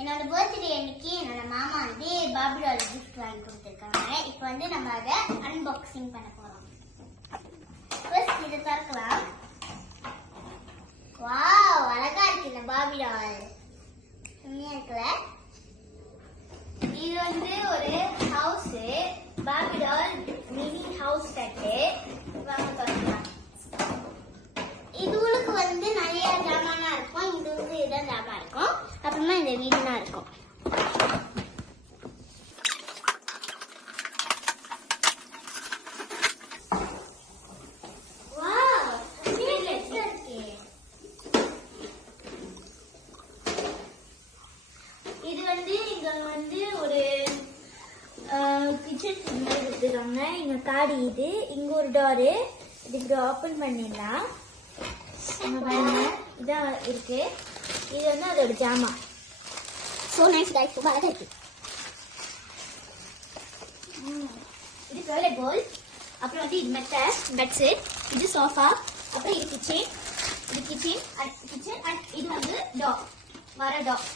என்னோட பர்த்டே அன்னைக்கு என்னோட மாமா வந்து பாபி டால் கிஃப்ட் வாங்கி கொடுத்துருக்காங்க. இப்போ வந்து நம்ம அதை அன்பாக்சிங் பண்ண போறோம். ஃபர்ஸ்ட் இதை திறக்கலாம். வாவ், அழகா இருக்கு இந்த பாபி டால். உண்மையா இருக்குல்ல? இது வந்து ஒரு ஹவுஸ், பாபி டால் மினி ஹவுஸ் செட்டு. வாங்க திறக்கலாம். இதுவுக்கு வந்து நிறைய ஜாமானா இருக்கும். இது வந்து இதான் ஜாமான் இருக்கும். அப்புறமா இந்த வீடுனா இருக்கும். இது வந்து இங்க வந்து ஒரு கிச்சன் மாதிரி கொடுத்துருக்காங்க. இங்க காடி, இது இங்க ஒரு டோரு, இது இப்படி ஓபன் பண்ணிடலாம். பாருங்க, இதான் இருக்கு. இது வந்து அதோட ஜாமான். சோ நைஸ் கைஸ், ரொம்ப அழகா இருக்கு. இது டாய்லெட் போல். அப்புறம் வந்து இது பெட்ஸ், இது சோஃபா, அப்புறம் இது கிச்சன், அண்ட் இது வந்து டாக், வர டாக்.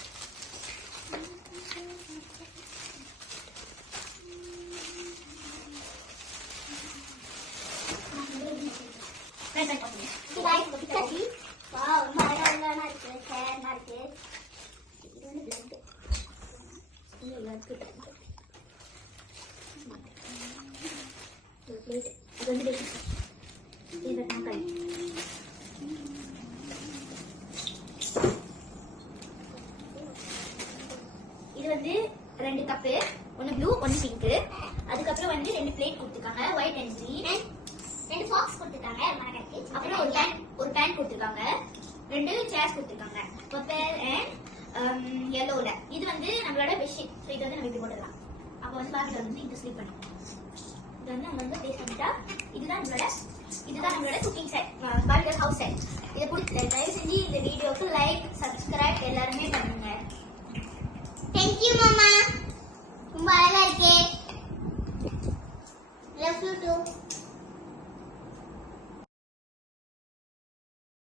இது வந்து 2 கப்பு, ஒன்னு ப்ளூ ஒன்னு பிங்க். அதுக்கப்புறம் வந்து 2 பிளேட் கொடுத்துருக்காங்க, ஒயிட் அண்ட் கிரீன். 2 ஃபாக்ஸ் கொடுத்துருக்காங்க, அப்புறம் ஒரு பேன் கொடுத்துருக்காங்க, 2 சேர்ஸ் கொடுத்துருக்காங்க, பர்பிள் அண்ட் yellowல. இது வந்து நம்மளோட பெட்ஷீட். ஸோ இது வந்து நம்ம இப்படி போட்டுடலாம். அப்போ வந்து பாக்கெட் வந்து இது ஸ்லீப் பண்ணும். இது வந்து நம்ம வந்து பேஸ் பண்ணிட்டா இதுதான் நம்மளோட குக்கிங் செட், பாபிகர் ஹவுஸ் செட். இதை பிடிச்ச தயவு செஞ்சு இந்த வீடியோக்கு லைக், சப்ஸ்கிரைப் எல்லாருமே பண்ணுங்க. தேங்க்யூ மாமா, ரொம்ப அழகா இருக்கே. Love you two.